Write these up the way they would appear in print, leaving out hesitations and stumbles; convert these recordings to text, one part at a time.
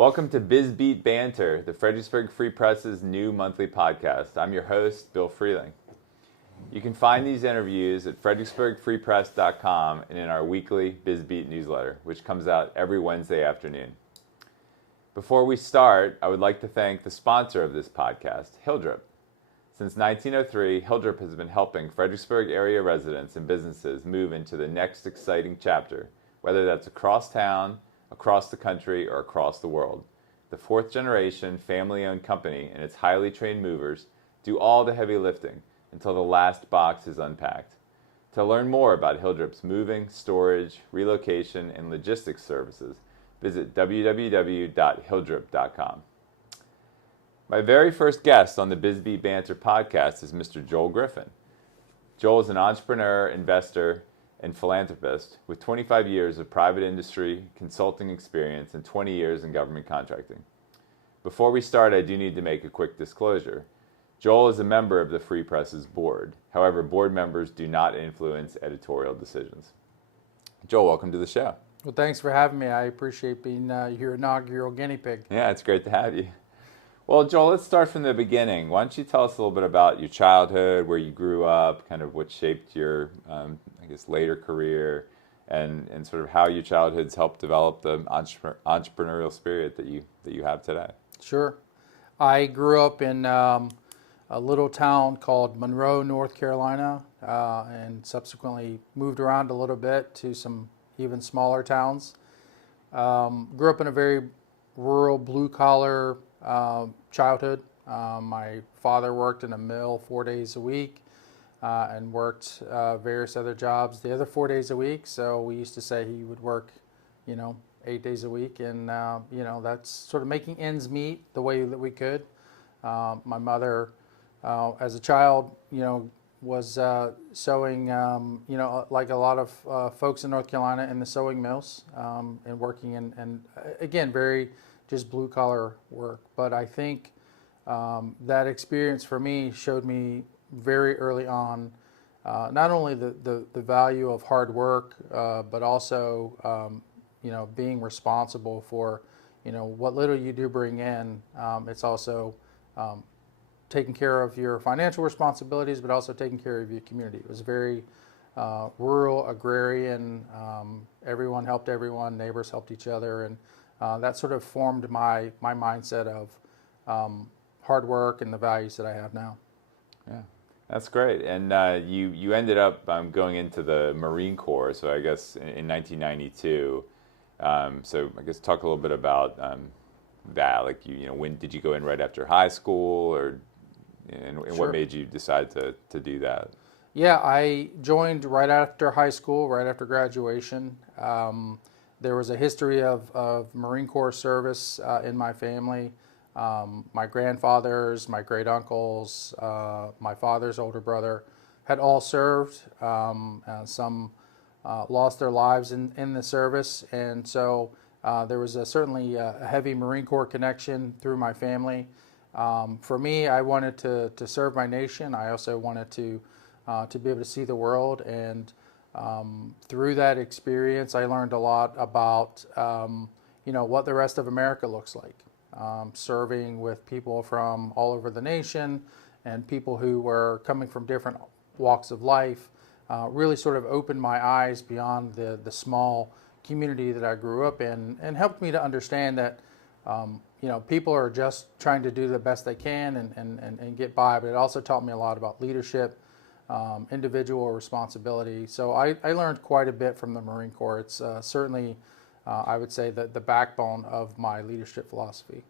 Welcome to Biz Beat Banter, the Fredericksburg Free Press's new monthly podcast. I'm your host, Bill Freeling. You can find these interviews at fredericksburgfreepress.com and in our weekly Biz Beat newsletter, which comes out every Wednesday afternoon. Before we start, I would like to thank the sponsor of this podcast, Hildrip. Since 1903, Hildrip has been helping Fredericksburg-area residents and businesses move into the next exciting chapter, whether that's across town, across the country, or across the world. The fourth generation family-owned company and its highly trained movers do all the heavy lifting until the last box is unpacked. To learn more about Hildrip's moving, storage, relocation, and logistics services, visit www.hildrip.com. My very first guest on the Biz Beat Banter podcast is Mr. Joel Griffin. Joel is an entrepreneur, investor, and philanthropist with 25 years of private industry consulting experience and 20 years in government contracting. Before we start, I do need to make a quick disclosure. Joel is a member of the Free Press's board. However, board members do not influence editorial decisions. Joel, welcome to the show. Well, thanks for having me. I appreciate being your inaugural guinea pig. Yeah, it's great to have you. Well, Joel, let's start from the beginning. Why don't you tell us a little bit about your childhood, where you grew up, kind of what shaped your, later career, and sort of how your childhood's helped develop the entrepreneurial spirit that you have today. Sure. I grew up in a little town called Monroe, North Carolina, and subsequently moved around a little bit to some even smaller towns. Grew up in a very rural, blue-collar childhood. My father worked in a mill 4 days a week and worked various other jobs the other 4 days a week. So we used to say he would work, 8 days a week. And, that's sort of making ends meet the way that we could. My mother, as a child, was sewing, like a lot of folks in North Carolina in the sewing mills and working and again, very just blue collar work. But I think that experience for me showed me very early on not only the value of hard work, but also being responsible for what little you do bring in. It's also taking care of your financial responsibilities, but also taking care of your community. It was very rural, agrarian. Everyone helped everyone. Neighbors helped each other, and that sort of formed my mindset of hard work and the values that I have now. Yeah, that's great. And you ended up going into the Marine Corps. So I guess in 1992. So I guess talk a little bit about that. Like when did you go in right after high school, and Sure. What made you decide to do that? Yeah, I joined right after high school, right after graduation. There was a history of Marine Corps service in my family. My grandfathers, my great uncles, my father's older brother had all served. Some lost their lives in the service, and so there was certainly a heavy Marine Corps connection through my family. For me, I wanted to serve my nation. I also wanted to be able to see the world, and through that experience, I learned a lot about what the rest of America looks like. Serving with people from all over the nation and people who were coming from different walks of life really sort of opened my eyes beyond the small community that I grew up in, and helped me to understand that people are just trying to do the best they can and get by, but it also taught me a lot about leadership, individual responsibility. So I learned quite a bit from the Marine Corps. It's certainly, I would say, the backbone of my leadership philosophy.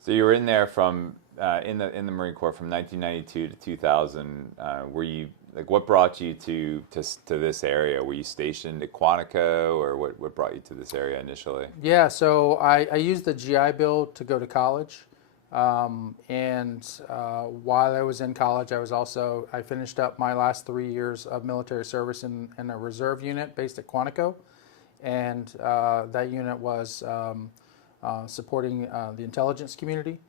So you were in there from in the Marine Corps from 1992 to 2000. Were you what brought you to this area? Were you stationed at Quantico, or what brought you to this area initially? Yeah, so I used the GI Bill to go to college, and while I was in college, I finished up my last 3 years of military service in a reserve unit based at Quantico, and that unit was supporting the intelligence community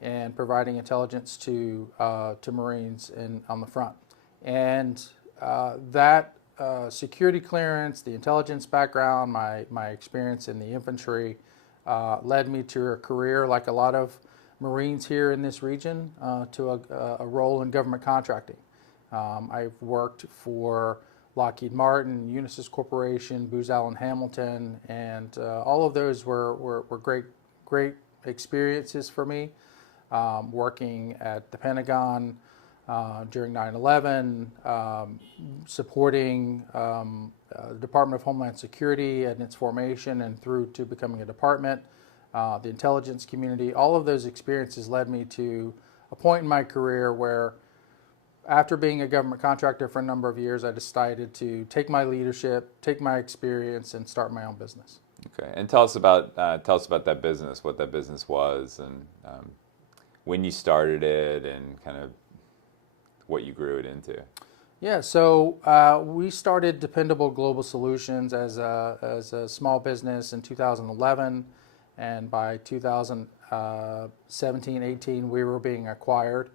and providing intelligence to Marines on the front. And that security clearance, the intelligence background, my experience in the infantry, led me to a career like a lot of Marines here in this region, to a role in government contracting. I've worked for Lockheed Martin, Unisys Corporation, Booz Allen Hamilton, and all of those were great experiences for me. Working at the Pentagon during 9/11, supporting the Department of Homeland Security and its formation and through to becoming a department, the intelligence community. All of those experiences led me to a point in my career where, after being a government contractor for a number of years, I decided to take my leadership, take my experience, and start my own business. Okay, and tell us about that business, what that business was, and when you started it, and kind of what you grew it into. Yeah, so we started Dependable Global Solutions as a small business in 2011, and by 2017-18 we were being acquired.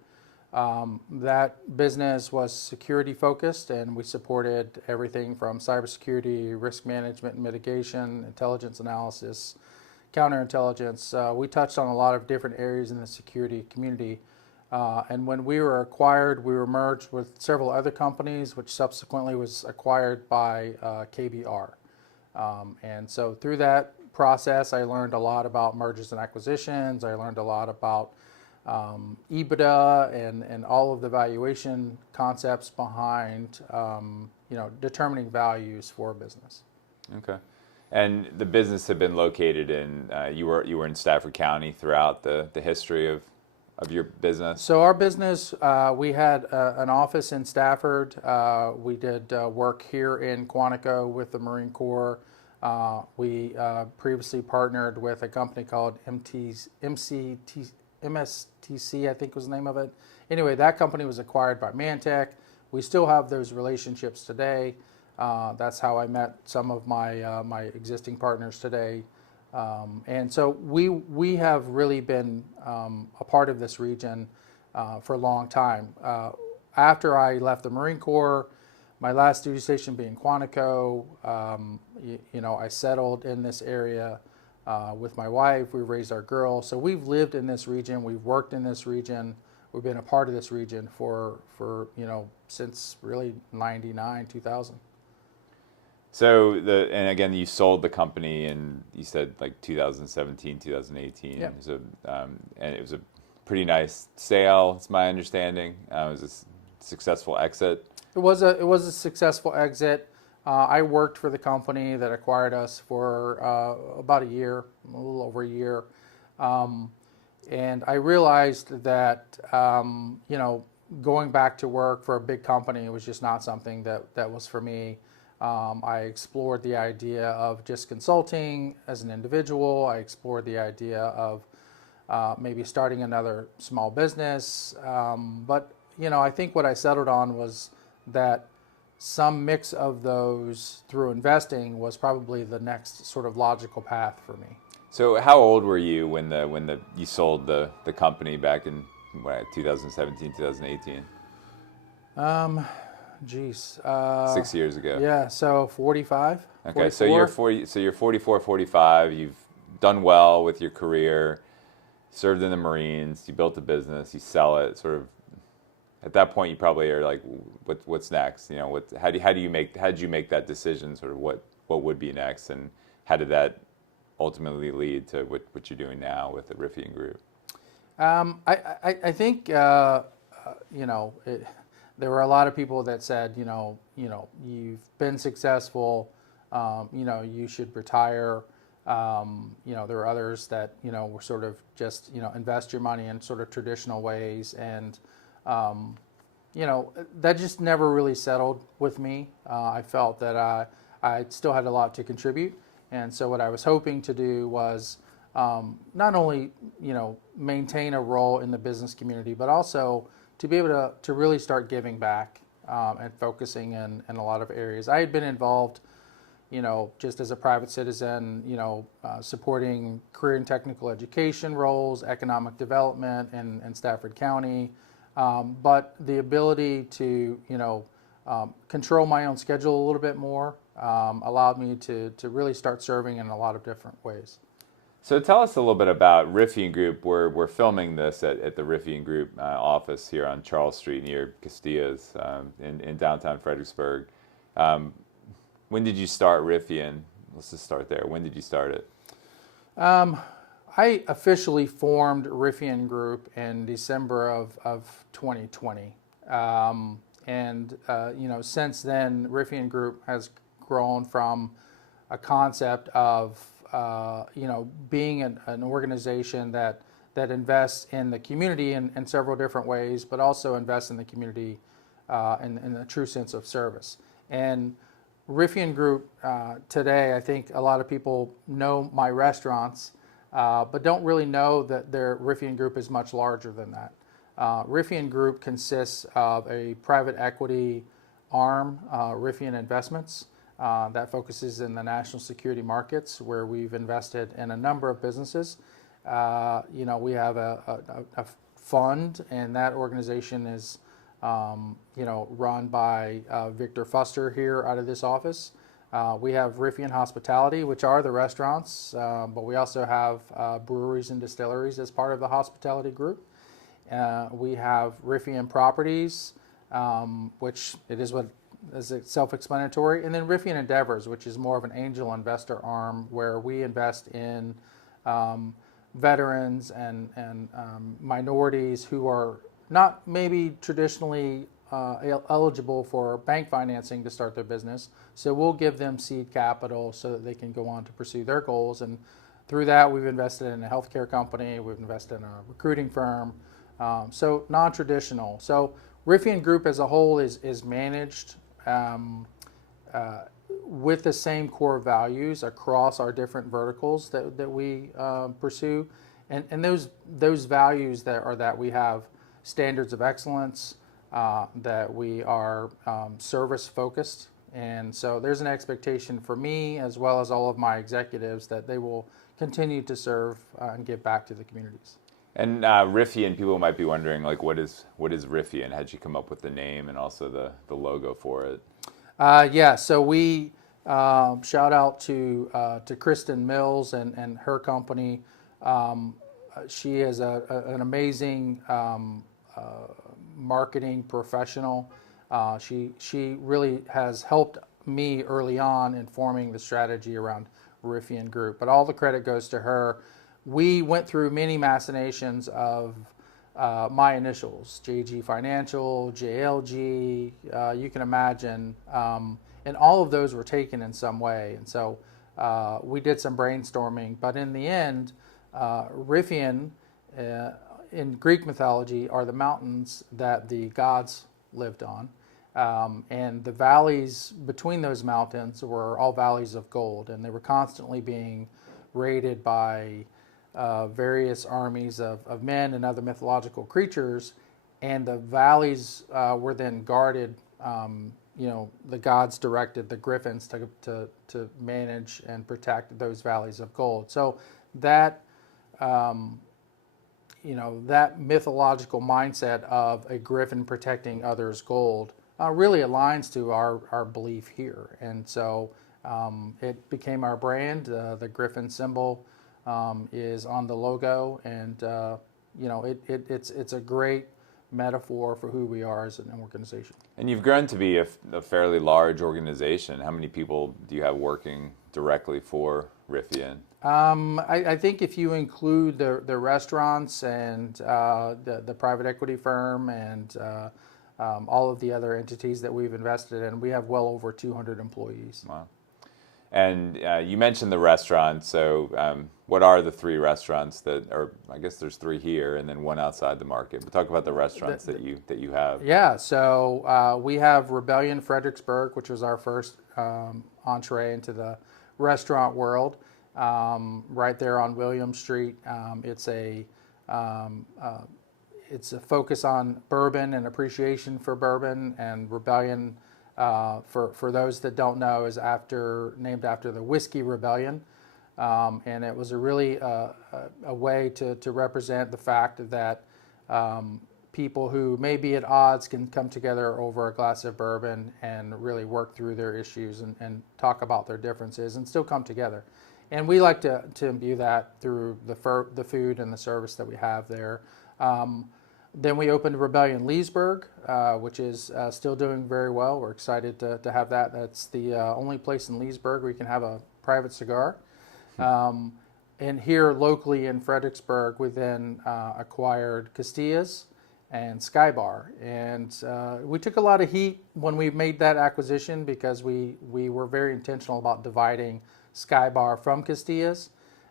That business was security focused, and we supported everything from cybersecurity, risk management and mitigation, intelligence analysis, counterintelligence. We touched on a lot of different areas in the security community. And when we were acquired, we were merged with several other companies, which subsequently was acquired by KBR. And so through that process, I learned a lot about mergers and acquisitions. I learned a lot about EBITDA and all of the valuation concepts behind determining values for a business. Okay. And the business had been located in you were in Stafford County throughout the history of your business? So our business, we had an office in Stafford. We did work here in Quantico with the Marine Corps. We previously partnered with a company called MSTC, I think was the name of it. Anyway, that company was acquired by Mantech. We still have those relationships today. That's how I met some of my existing partners today. And so we have really been a part of this region for a long time. After I left the Marine Corps, my last duty station being Quantico, I settled in this area with my wife. We raised our girl. So we've lived in this region. We've worked in this region. We've been a part of this region for since really 99, 2000. So and again, you sold the company in, you said, like 2017, 2018. Yeah. So and it was a pretty nice sale, it's my understanding. It was a successful exit. It was a successful exit. I worked for the company that acquired us for about a year, a little over a year, and I realized that going back to work for a big company was just not something that was for me. I explored the idea of just consulting as an individual. I explored the idea of maybe starting another small business. But I think what I settled on was that some mix of those through investing was probably the next sort of logical path for me. So how old were you when you sold the company back in 2017, 2018? 6 years ago. Yeah, so 45. Okay, 44. so you're 44, 45. You've done well with your career, served in the Marines, you built a business, you sell it. Sort of, at that point, you probably are like, what's next? How did you make that decision? Sort of what would be next, and how did that ultimately lead to what you're doing now with the Griffin Group? I think there were a lot of people that said, you've been successful, you should retire. There were others that, were sort of just, invest your money in sort of traditional ways. And, that just never really settled with me. I felt that I still had a lot to contribute. And so what I was hoping to do was not only, maintain a role in the business community, but also to be able to really start giving back and focusing in a lot of areas. I had been involved, just as a private citizen, supporting career and technical education roles, economic development in Stafford County. But the ability to, control my own schedule a little bit more allowed me to really start serving in a lot of different ways. So tell us a little bit about Riffian Group. We're filming this at the Riffian Group office here on Charles Street near Castillas in downtown Fredericksburg. Um, when did you start Riffian? Let's just start there. When did you start it? I officially formed Riffian Group in December of 2020. Since then, Riffian Group has grown from a concept of being an organization that invests in the community in several different ways, but also invests in the community in the true sense of service. And Riffian Group today, I think a lot of people know my restaurants, but don't really know that their Riffian Group is much larger than that. Riffian Group consists of a private equity arm, Riffian Investments, that focuses in the national security markets, where we've invested in a number of businesses. We have a fund, and that organization is run by Victor Fuster here out of this office. We have Riffian Hospitality, which are the restaurants, but we also have breweries and distilleries as part of the hospitality group. We have Riffian Properties, which it is what is self-explanatory, and then Riffian Endeavors, which is more of an angel investor arm where we invest in veterans and minorities who are not maybe traditionally eligible for bank financing to start their business. So we'll give them seed capital so that they can go on to pursue their goals. And through that, we've invested in a healthcare company, we've invested in a recruiting firm, so non-traditional. So Riffian Group as a whole is managed with the same core values across our different verticals that we pursue. And those values that we have standards of excellence, that we are service focused. And so there's an expectation for me as well as all of my executives that they will continue to serve and give back to the communities. And Riffian, people might be wondering, like, what is Riffian? How'd you come up with the name and also the logo for it? So we shout out to Kristen Mills and her company. She is an amazing marketing professional. She really has helped me early on in forming the strategy around Riffian Group, but all the credit goes to her. We went through many machinations of my initials, JG Financial, JLG, you can imagine, and all of those were taken in some way. And so we did some brainstorming, but in the end, Riffian in Greek mythology are the mountains that the gods lived on. And the valleys between those mountains were all valleys of gold, and they were constantly being raided by various armies of men and other mythological creatures, and the valleys were then guarded. The gods directed the Griffins to manage and protect those valleys of gold. So that that mythological mindset of a Griffin protecting others' gold really aligns to our belief here, and so it became our brand. The Griffin symbol is on the logo, and it's a great metaphor for who we are as an organization. And you've grown to be a fairly large organization. How many people do you have working directly for Riffian? I think if you include the restaurants and the private equity firm and all of the other entities that we've invested in, we have well over 200 employees. Wow. And you mentioned the restaurants. So what are the three restaurants that, or I guess there's three here and then one outside the market, but talk about the restaurants that you have. Yeah, so we have Rebellion Fredericksburg, which was our first entree into the restaurant world, right there on William Street. It's a focus on bourbon and appreciation for bourbon, and Rebellion, for those that don't know, is named after the Whiskey Rebellion, and it was really a way to represent the fact that people who may be at odds can come together over a glass of bourbon and really work through their issues and talk about their differences and still come together. And we like to imbue that through the food and the service that we have there. Then we opened Rebellion Leesburg, which is still doing very well. We're excited to have that. That's the only place in Leesburg where you can have a private cigar. And here locally in Fredericksburg, we then acquired Castilla's and Sky Bar. And we took a lot of heat when we made that acquisition because we were very intentional about dividing Sky Bar from Castilla's.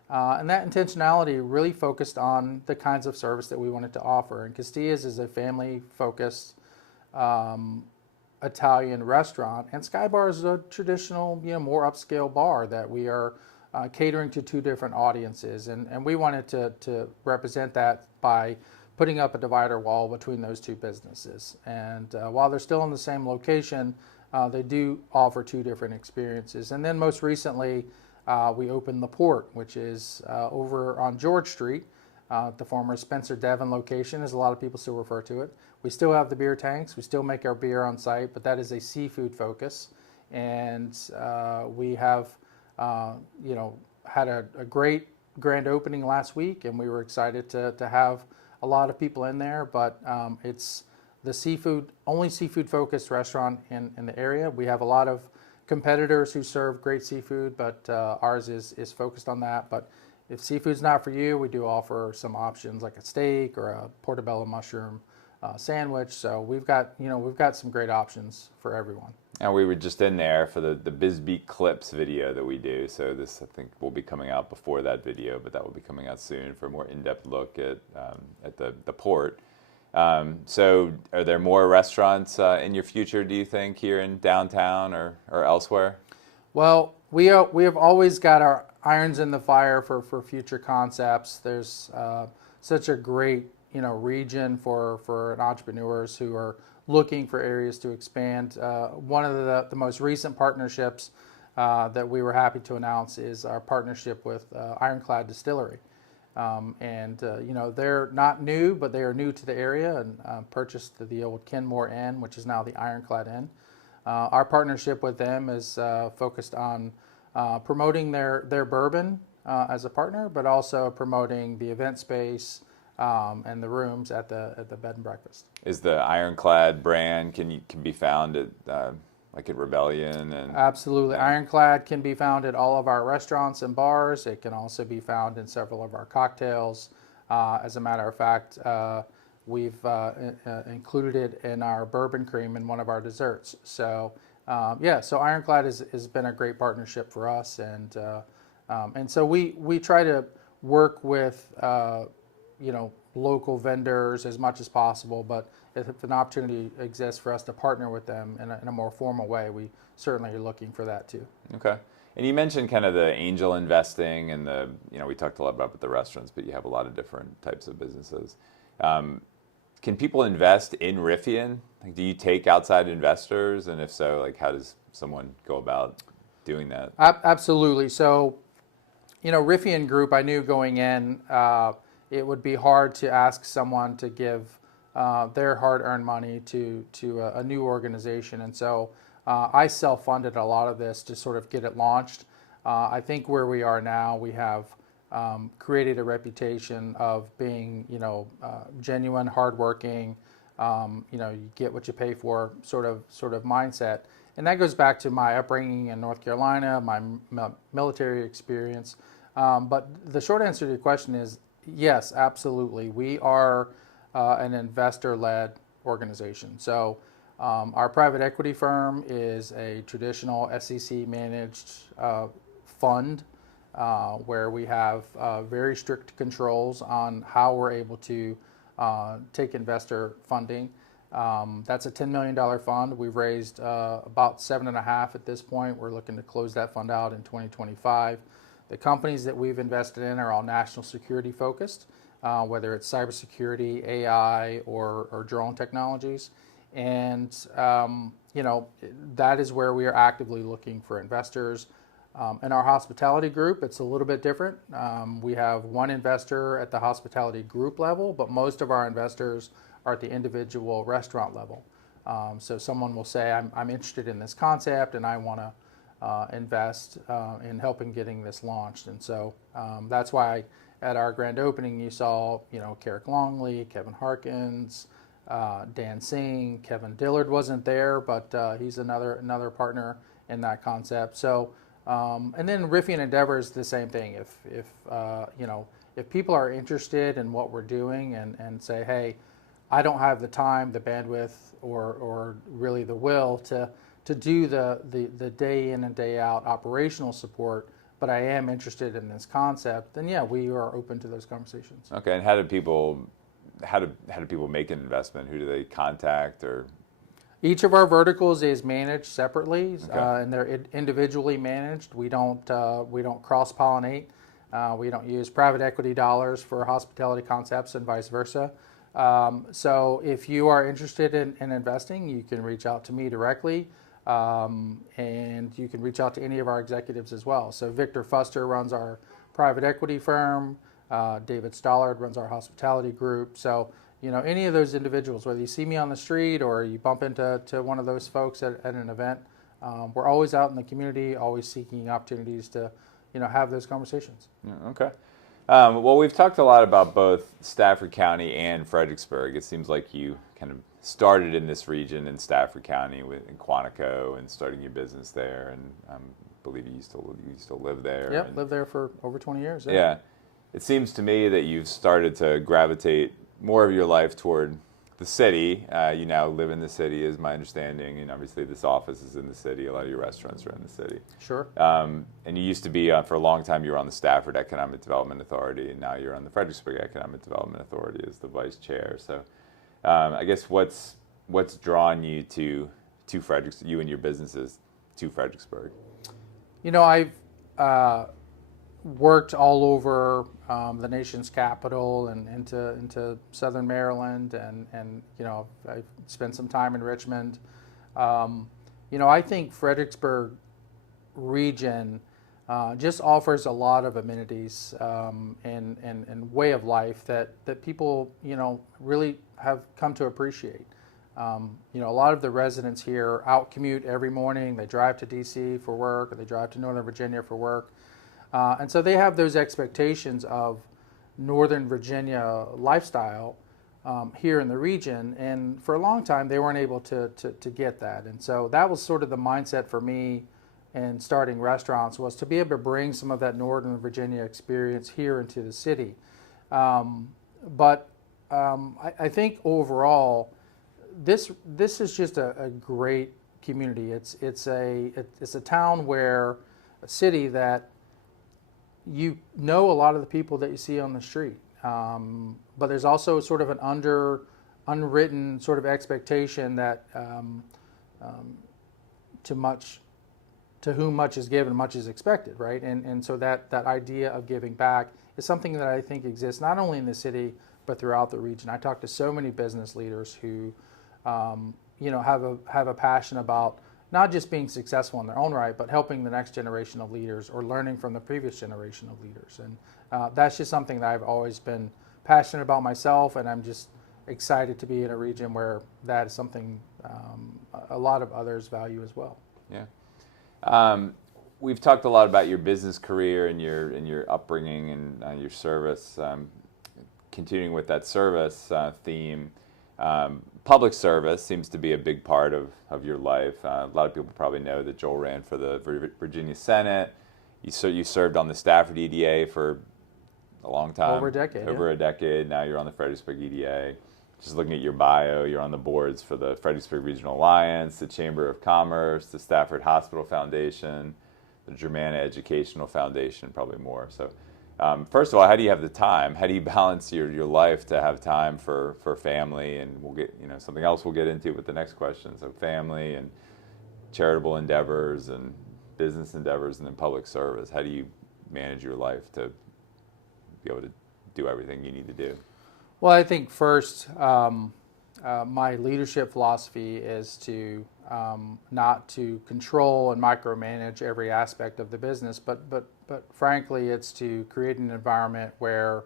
And that intentionality really focused on the kinds of service that we wanted to offer. And Castilla's is a family-focused Italian restaurant, and Sky Bar is a traditional, more upscale bar that we are catering to two different audiences. And we wanted to represent that by putting up a divider wall between those two businesses. And while they're still in the same location, they do offer two different experiences. And then most recently, we opened The Port, which is over on George Street, the former Spencer Devon location, as a lot of people still refer to it. We still have the beer tanks. We still make our beer on site, but that is a seafood focus. And we have, had a great grand opening last week, and we were excited to have a lot of people in there. But it's the only seafood focused restaurant in the area. We have a lot of competitors who serve great seafood, but ours is focused on that. But if seafood's not for you, we do offer some options like a steak or a portobello mushroom sandwich. So we've got some great options for everyone. And we were just in there for the Biz Beat Clips video that we do. So this, I think, will be coming out before that video, but that will be coming out soon for a more in-depth look at the port. So are there more restaurants in your future, do you think, here in downtown or elsewhere? Well, we have always got our irons in the fire for future concepts. There's such a great region for entrepreneurs who are looking for areas to expand. One of the most recent partnerships that we were happy to announce is our partnership with Ironclad Distillery. They're not new, but they are new to the area and purchased the old Kenmore Inn, which is now the Ironclad Inn. Our partnership with them is focused on promoting their bourbon as a partner, but also promoting the event space and the rooms at the bed and breakfast. Is the Ironclad brand can be found at like at Rebellion? And Absolutely. Yeah. Ironclad can be found at all of our restaurants and bars. It can also be found in several of our cocktails. As a matter of fact, we've included it in our bourbon cream in one of our desserts. So so Ironclad has been a great partnership for us, and so we try to work with local vendors as much as possible, but if an opportunity exists for us to partner with them in a more formal way, we certainly are looking for that too. Okay. And you mentioned kind of the angel investing and we talked a lot about the restaurants, but you have a lot of different types of businesses. Can people invest in Riffian? Like, do you take outside investors? And if so, like, how does someone go about doing that? Absolutely. So, Riffian Group, I knew going in, it would be hard to ask someone to give their hard-earned money to a new organization. And so I self-funded a lot of this to sort of get it launched. I think where we are now, we have created a reputation of being, genuine, hardworking, you get what you pay for sort of mindset. And that goes back to my upbringing in North Carolina, my military experience. But the short answer to your question is yes, absolutely. We are an investor-led organization. So our private equity firm is a traditional SEC-managed fund where we have very strict controls on how we're able to take investor funding. That's a $10 million fund. We've raised about $7.5 million at this point. We're looking to close that fund out in 2025. The companies that we've invested in are all national security focused, whether it's cybersecurity, AI, or drone technologies. And, that is where we are actively looking for investors. In our hospitality group, it's a little bit different. We have one investor at the hospitality group level, but most of our investors are at the individual restaurant level. So someone will say, I'm interested in this concept and I want to invest in helping getting this launched. And so that's why at our grand opening you saw, Carrick Longley, Kevin Harkins, Dan Singh, Kevin Dillard wasn't there, but he's another partner in that concept. So, and then Griffin Endeavor is the same thing. If people are interested in what we're doing and say, hey, I don't have the time, the bandwidth, or really the will to do the day in and day out operational support, but I am interested in this concept, then yeah, we are open to those conversations. Okay, and how do people make an investment? Who do they contact? Or each of our verticals is managed separately, Okay. and they're individually managed. We don't cross pollinate. We don't use private equity dollars for hospitality concepts and vice versa. So if you are interested in investing, you can reach out to me directly, and you can reach out to any of our executives as well. So Victor Fuster runs our private equity firm. David Stollard runs our hospitality group. So, any of those individuals, whether you see me on the street or you bump into one of those folks at an event, we're always out in the community, always seeking opportunities to, have those conversations. Yeah, okay. Well, we've talked a lot about both Stafford County and Fredericksburg. It seems like you kind of started in this region in Stafford County in Quantico and starting your business there, and I believe you still live there. Yep, lived there for over 20 years. Yeah. It seems to me that you've started to gravitate more of your life toward the city. You now live in the city, is my understanding, and obviously this office is in the city. A lot of your restaurants are in the city. Sure. And you used to be, for a long time, you were on the Stafford Economic Development Authority, and now you're on the Fredericksburg Economic Development Authority as the vice chair. So I guess what's drawn you to Fredericksburg, you and your businesses, to Fredericksburg? I've worked all over the nation's capital and into southern Maryland, and I've spent some time in Richmond. I think Fredericksburg region just offers a lot of amenities and way of life that people really have come to appreciate. A lot of the residents here out commute every morning. They drive to DC for work, or they drive to Northern Virginia for work. And so they have those expectations of Northern Virginia lifestyle here in the region. And for a long time, they weren't able to get that. And so that was sort of the mindset for me in starting restaurants, was to be able to bring some of that Northern Virginia experience here into the city. But I think overall, this is just a great community. It's a town where, a city that a lot of the people that you see on the street, but there's also sort of an unwritten sort of expectation that to whom much is given, much is expected, right? And so that idea of giving back is something that I think exists not only in the city but throughout the region. I talk to so many business leaders who have a passion about not just being successful in their own right, but helping the next generation of leaders or learning from the previous generation of leaders. And that's just something that I've always been passionate about myself, and I'm just excited to be in a region where that is something a lot of others value as well. Yeah. We've talked a lot about your business career and your upbringing and your service. Continuing with that service theme, public service seems to be a big part of your life. A lot of people probably know that Joel ran for the Virginia Senate. You served on the Stafford EDA for a long time. Over a decade. Over a decade. Now you're on the Fredericksburg EDA. Just looking at your bio, you're on the boards for the Fredericksburg Regional Alliance, the Chamber of Commerce, the Stafford Hospital Foundation, the Germanna Educational Foundation, probably more. So first of all, how do you have the time? How do you balance your life to have time for family? And we'll get something else we'll get into with the next question. So family and charitable endeavors and business endeavors and then public service. How do you manage your life to be able to do everything you need to do? Well, I think first, my leadership philosophy is to not to control and micromanage every aspect of the business, but frankly, it's to create an environment where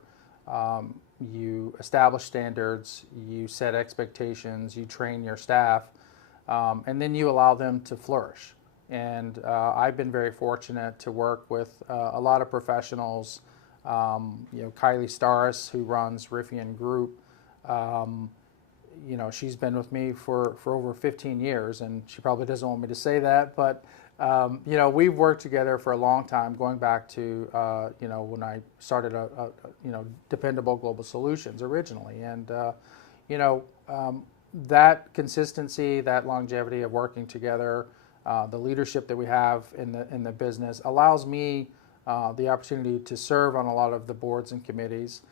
you establish standards, you set expectations, you train your staff, and then you allow them to flourish. And I've been very fortunate to work with a lot of professionals. Kylie Starris, who runs Griffin Group, she's been with me for over 15 years, and she probably doesn't want me to say that, but we've worked together for a long time, going back to when I started Dependable Global Solutions originally, and that consistency, that longevity of working together, the leadership that we have in the business allows me the opportunity to serve on a lot of the boards and committees.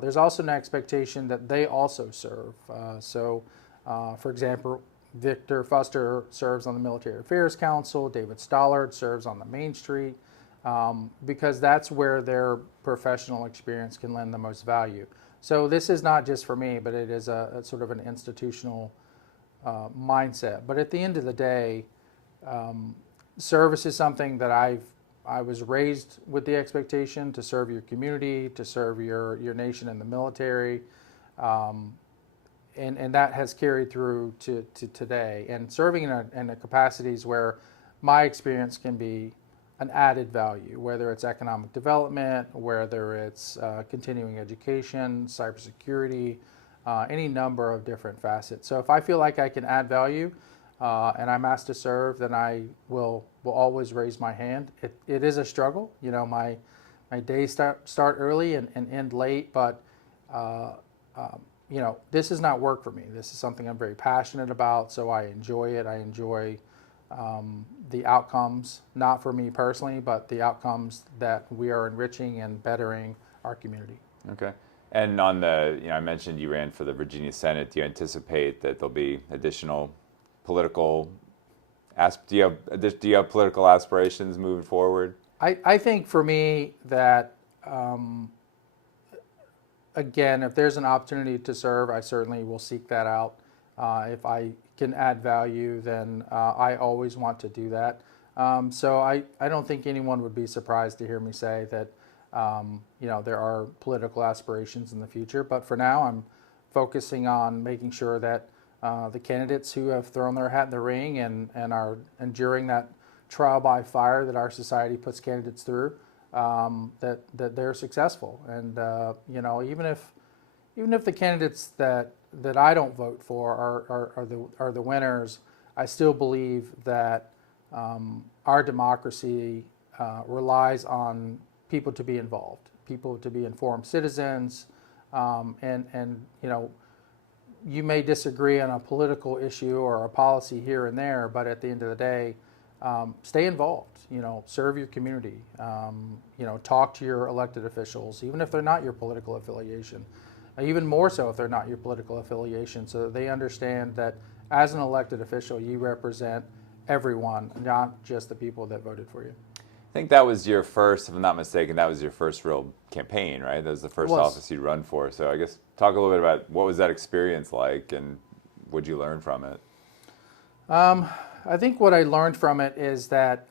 There's also an expectation that they also serve. For example, Victor Fuster serves on the Military Affairs Council, David Stollard serves on the Main Street, because that's where their professional experience can lend the most value. So this is not just for me, but it is a sort of an institutional mindset. But at the end of the day, service is something that I was raised with the expectation to serve your community, to serve your nation in the military, and that has carried through to today. And serving in the capacities where my experience can be an added value, whether it's economic development, whether it's continuing education, cybersecurity, any number of different facets. So if I feel like I can add value and I'm asked to serve, then I will always raise my hand. It is a struggle. My days start early and end late, but this is not work for me. This is something I'm very passionate about, so I enjoy it. I enjoy the outcomes, not for me personally, but the outcomes that we are enriching and bettering our community. Okay. And on I mentioned you ran for the Virginia Senate. Do you anticipate that there'll be additional political, do you have political aspirations moving forward? I think for me that, again, if there's an opportunity to serve, I certainly will seek that out. If I can add value, then I always want to do that. So I don't think anyone would be surprised to hear me say that there are political aspirations in the future. But for now, I'm focusing on making sure that the candidates who have thrown their hat in the ring and are enduring that trial by fire that our society puts candidates through, that they're successful. And even if the candidates that I don't vote for are the winners, I still believe that our democracy relies on people to be involved, people to be informed citizens, and you may disagree on a political issue or a policy here and there, but at the end of the day, stay involved. Serve your community. Talk to your elected officials, even if they're not your political affiliation. Even more so if they're not your political affiliation, so that they understand that as an elected official, you represent everyone, not just the people that voted for you. I think that was your first, if I'm not mistaken, that was your first real campaign, right? That was the first office you'd run for. So I guess talk a little bit about what was that experience like and what did you learn from it? I think what I learned from it is that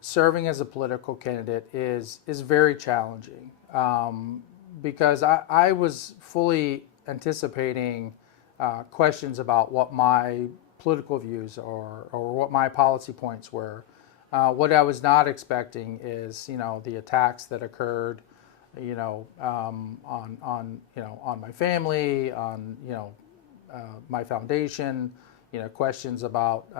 serving as a political candidate is very challenging, because I was fully anticipating questions about what my political views or what my policy points were. What I was not expecting is the attacks that occurred on my family, on my foundation, questions about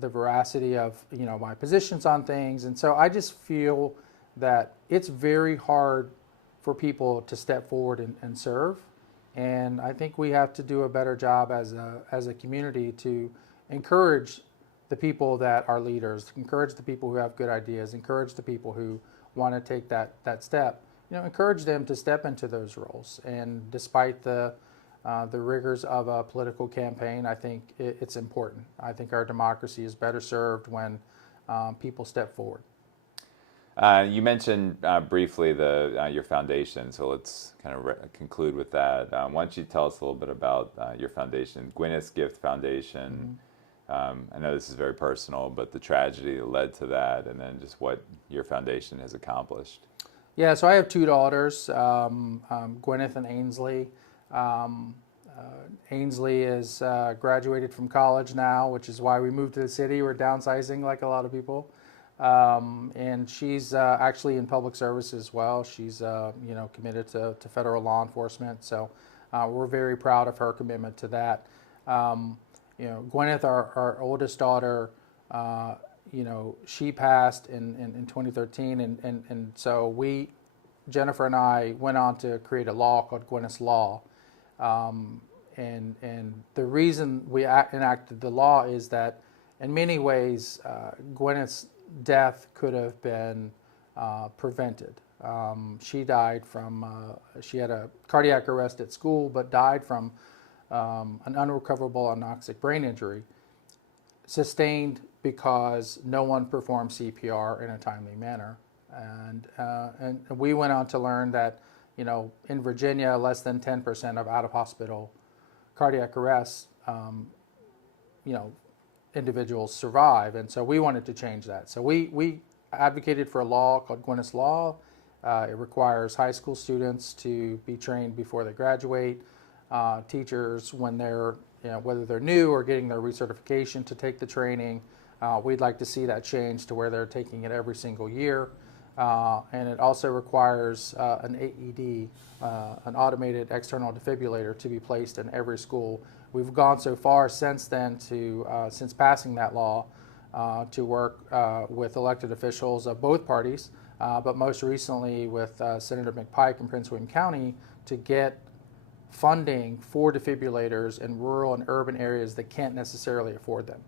the veracity of my positions on things. And so I just feel that it's very hard for people to step forward and serve. And I think we have to do a better job as a community to encourage the people that are leaders, encourage the people who have good ideas, encourage the people who want to take that step, encourage them to step into those roles. And despite the rigors of a political campaign, I think it's important. I think our democracy is better served when people step forward. You mentioned briefly your foundation, so let's kind of conclude with that. Why don't you tell us a little bit about your foundation, Gwyneth's Gift Foundation? Mm-hmm. I know this is very personal, but the tragedy that led to that, and then just what your foundation has accomplished. Yeah, so I have two daughters, Gwyneth and Ainsley. Ainsley is graduated from college now, which is why we moved to the city. We're downsizing like a lot of people. And she's actually in public service as well. She's committed to federal law enforcement. So we're very proud of her commitment to that. Gwyneth, our oldest daughter, she passed in 2013, and so Jennifer and I went on to create a law called Gwyneth's Law. And the reason we enacted the law is that in many ways, Gwyneth's death could have been prevented. She died she had a cardiac arrest at school, but died from an unrecoverable anoxic brain injury, sustained because no one performed CPR in a timely manner. And we went on to learn that, in Virginia, less than 10% of out-of-hospital cardiac arrests, individuals survive. And so we wanted to change that. So we advocated for a law called Gwyneth's Law. It requires high school students to be trained before they graduate. Teachers, when they're, whether they're new or getting their recertification, to take the training. We'd like to see that change to where they're taking it every single year. And it also requires an AED, an automated external defibrillator, to be placed in every school. We've gone so far since then since passing that law, to work with elected officials of both parties, but most recently with Senator McPike in Prince William County, to get funding for defibrillators in rural and urban areas that can't necessarily afford them.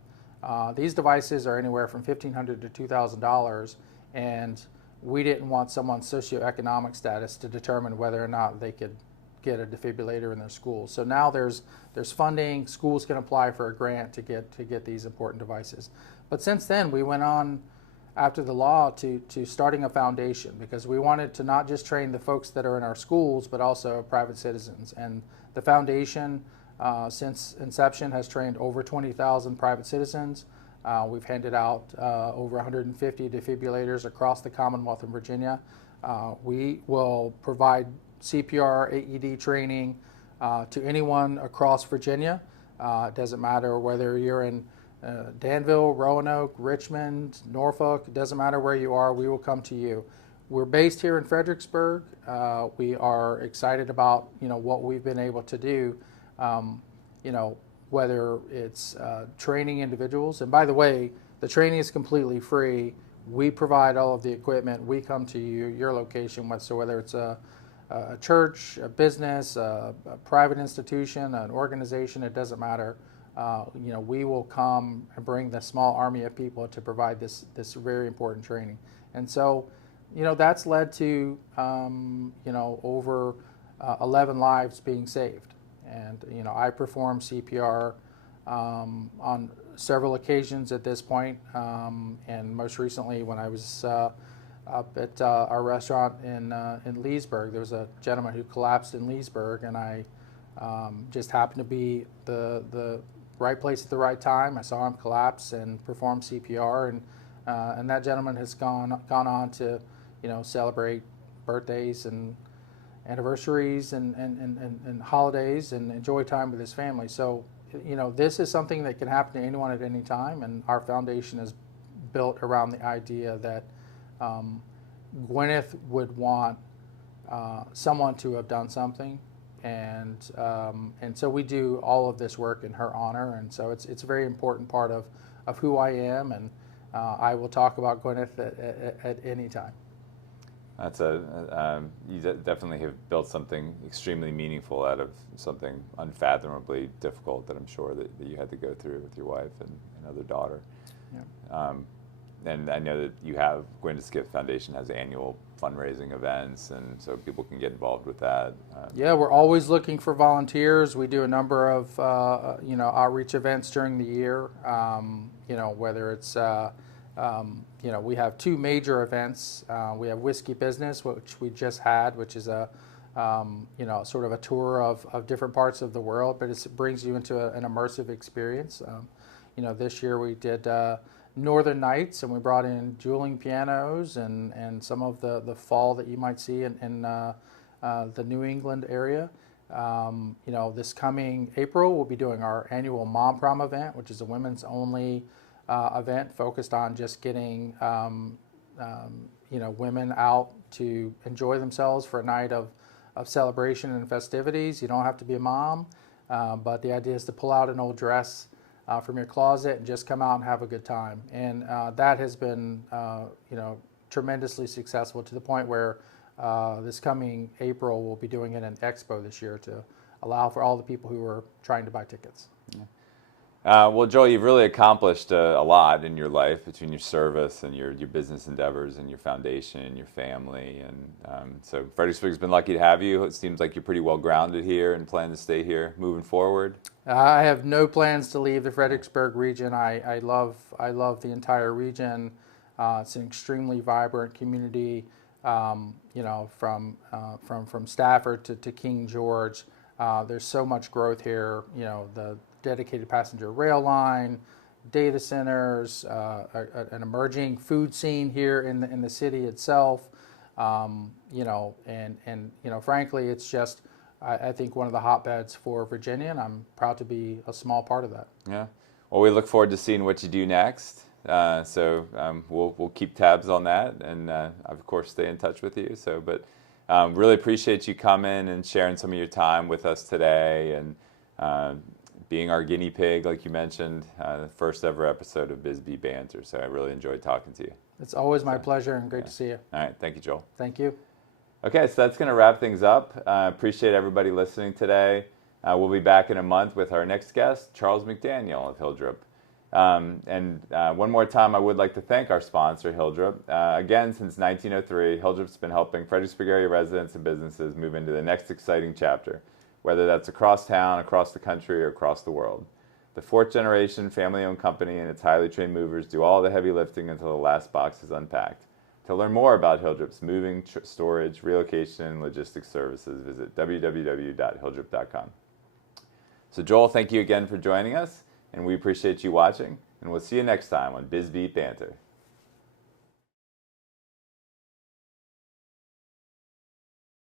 These devices are anywhere from $1,500 to $2,000, and we didn't want someone's socioeconomic status to determine whether or not they could get a defibrillator in their schools. So now there's funding. Schools can apply for a grant to get these important devices. But since then, we went on after the law to starting a foundation, because we wanted to not just train the folks that are in our schools, but also private citizens. And the foundation, since inception, has trained over 20,000 private citizens. We've handed out over 150 defibrillators across the Commonwealth of Virginia. We will provide CPR, AED training to anyone across Virginia. It doesn't matter whether you're in Danville, Roanoke, Richmond, Norfolk. It doesn't matter where you are, we will come to you. We're based here in Fredericksburg. We are excited about what we've been able to do. Whether it's training individuals, and by the way, the training is completely free. We provide all of the equipment. We come to your location. So whether it's a church, a business, a private institution, an organization, it doesn't matter. We will come and bring the small army of people to provide this very important training. And so, that's led to over 11 lives being saved. And I perform CPR on several occasions at this point, and most recently when I was up at our restaurant in Leesburg, there was a gentleman who collapsed in Leesburg, and I just happened to be the right place at the right time. I saw him collapse and perform CPR, and that gentleman has gone on to celebrate birthdays and anniversaries and holidays and enjoy time with his family. So, this is something that can happen to anyone at any time, and our foundation is built around the idea that Gwyneth would want someone to have done something, and so we do all of this work in her honor, and so it's a very important part of who I am, and I will talk about Gwyneth at any time. That's you definitely have built something extremely meaningful out of something unfathomably difficult that I'm sure that you had to go through with your wife and other daughter. Yeah. And I know that you have Gwyneth's Gift Foundation has annual fundraising events, and so people can get involved with that. Yeah, we're always looking for volunteers. We do a number of outreach events during the year. Whether it's we have two major events. We have Whiskey Business, which we just had, which is a sort of a tour of different parts of the world, but it brings you into an immersive experience. This year we did Northern Nights, and we brought in dueling pianos and some of the fall that you might see in the New England area. This coming April, we'll be doing our annual Mom Prom event, which is a women's only event focused on just getting women out to enjoy themselves for a night of celebration and festivities. You don't have to be a mom, but the idea is to pull out an old dress from your closet and just come out and have a good time. And that has been, tremendously successful to the point where this coming April we'll be doing it in Expo this year to allow for all the people who are trying to buy tickets. Well, Joel, you've really accomplished a lot in your life between your service and your business endeavors and your foundation and your family. And so Fredericksburg's been lucky to have you. It seems like you're pretty well grounded here and plan to stay here moving forward. I have no plans to leave the Fredericksburg region. I love the entire region. It's an extremely vibrant community. From Stafford to King George. There's so much growth here. The dedicated passenger rail line, data centers, an emerging food scene here in the city itself. Frankly, it's just I think one of the hotbeds for Virginia, and I'm proud to be a small part of that. Yeah. Well, we look forward to seeing what you do next. We'll keep tabs on that, and of course stay in touch with you. Really appreciate you coming and sharing some of your time with us today, and being our guinea pig, like you mentioned, the first ever episode of Biz Beat Banter. So I really enjoyed talking to you. It's always my pleasure and great to see you. All right, thank you, Joel. Thank you. Okay, so that's going to wrap things up. Appreciate everybody listening today. We'll be back in a month with our next guest, Charles McDaniel of Hildrep. One more time, I would like to thank our sponsor, Hildrep. Again, since 1903, Hildrep's been helping Fredericksburg-area residents and businesses move into the next exciting chapter, whether that's across town, across the country, or across the world. The fourth-generation family-owned company and its highly trained movers do all the heavy lifting until the last box is unpacked. To learn more about Hildrep's moving, storage, relocation, and logistics services, visit www.hildrep.com. So Joel, thank you again for joining us, and we appreciate you watching, and we'll see you next time on Biz Beat Banter.